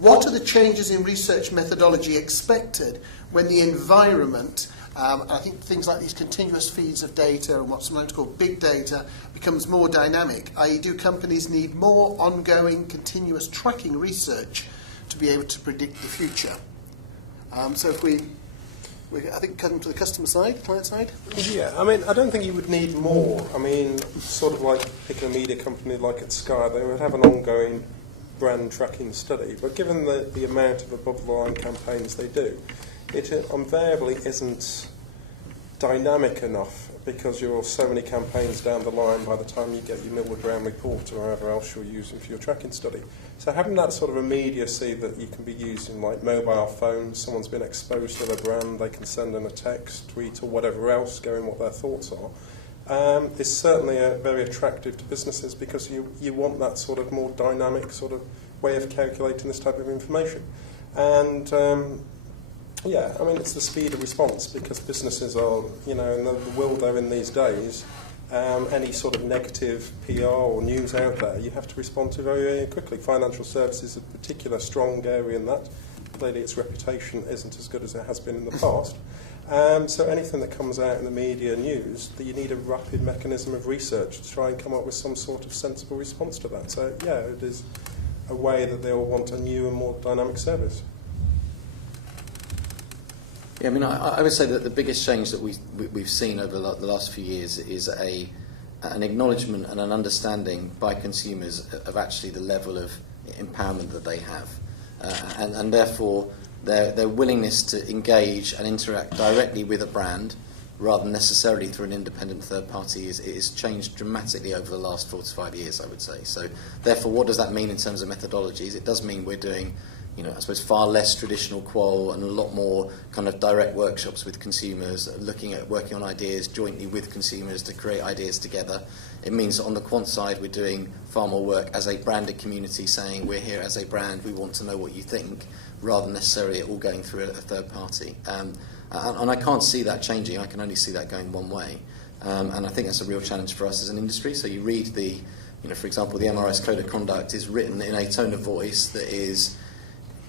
What are the changes in research methodology expected when the environment, I think things like these continuous feeds of data and what's sometimes called big data, becomes more dynamic, i.e. do companies need more ongoing continuous tracking research to be able to predict the future? So if we I think cutting to the customer side, client side? Yeah, I mean, I don't think you would need more. I mean, sort of like picking a media company like at Sky, they would have an ongoing brand tracking study, but given the amount of above-the-line campaigns they do, it invariably isn't dynamic enough because you're so many campaigns down the line by the time you get your Millward Brown report or whatever else you're using for your tracking study. So having that sort of immediacy that you can be using like mobile phones, someone's been exposed to their brand, they can send in a text, tweet or whatever else, going what their thoughts are, is certainly very attractive to businesses because you want that sort of more dynamic sort of way of calculating this type of information. And yeah, I mean, it's the speed of response because businesses are, you know, in the world they're in these days, any sort of negative PR or news out there, you have to respond to very, very quickly. Financial services is a particular strong area in that. Clearly its reputation isn't as good as it has been in the past. So anything that comes out in the media news, that you need a rapid mechanism of research to try and come up with some sort of sensible response to that. So yeah, it is a way that they'll want a new and more dynamic service. Yeah, I mean, I would say that the biggest change that we've seen over the last few years is an acknowledgement and an understanding by consumers of actually the level of empowerment that they have, and therefore their willingness to engage and interact directly with a brand rather than necessarily through an independent third party is changed dramatically over the last 4 to 5 years, I would say. So therefore, what does that mean in terms of methodologies? It does mean we're doing, you know, I suppose far less traditional qual and a lot more kind of direct workshops with consumers, working on ideas jointly with consumers to create ideas together. It means that on the quant side we're doing far more work as a branded community, saying we're here as a brand, we want to know what you think, rather than necessarily it all going through a third party. And I can't see that changing, I can only see that going one way. And I think that's a real challenge for us as an industry. So you read for example, the MRS Code of Conduct is written in a tone of voice that is,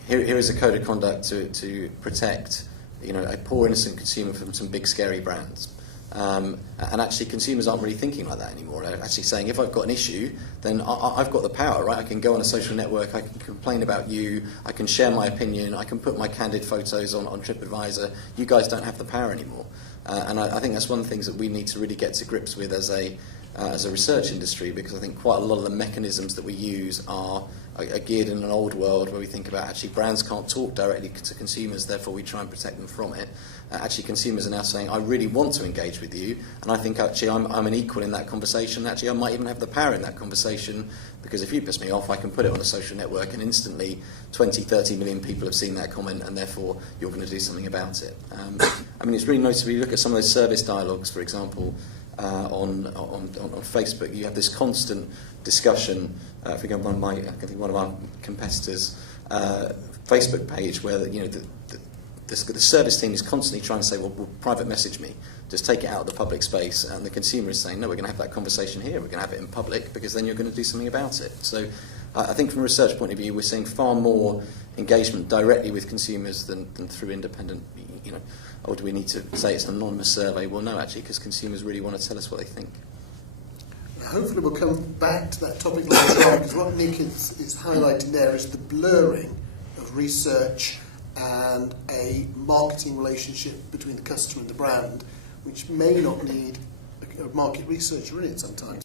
here is a code of conduct to protect, you know, a poor innocent consumer from some big scary brands. And actually consumers aren't really thinking like that anymore. They're actually saying, if I've got an issue, then I've got the power, right? I can go on a social network, I can complain about you, I can share my opinion, I can put my candid photos on TripAdvisor. You guys don't have the power anymore. And I think that's one of the things that we need to really get to grips with as a research industry, because I think quite a lot of the mechanisms that we use are geared in an old world where we think about actually brands can't talk directly to consumers, therefore we try and protect them from it. Actually consumers are now saying, I really want to engage with you, and I think actually I'm an equal in that conversation. Actually I might even have the power in that conversation, because if you piss me off I can put it on a social network and instantly 20, 30 million people have seen that comment, and therefore you're going to do something about it. I mean, it's really noticeable. You look at some of those service dialogues, for example, on Facebook, you have this constant discussion. If we go on I think one of our competitors' Facebook page, where the service team is constantly trying to say, well, private message me, just take it out of the public space, and the consumer is saying, no, we're going to have that conversation here, we're going to have it in public, because then you're going to do something about it. So I think from a research point of view, we're seeing far more engagement directly with consumers than through independent, you know, or do we need to say it's an anonymous survey? Well, no, actually, because consumers really want to tell us what they think. Hopefully we'll come back to that topic later on, because what Nick is highlighting there is the blurring of research and a marketing relationship between the customer and the brand, which may not need a market researcher in it sometimes.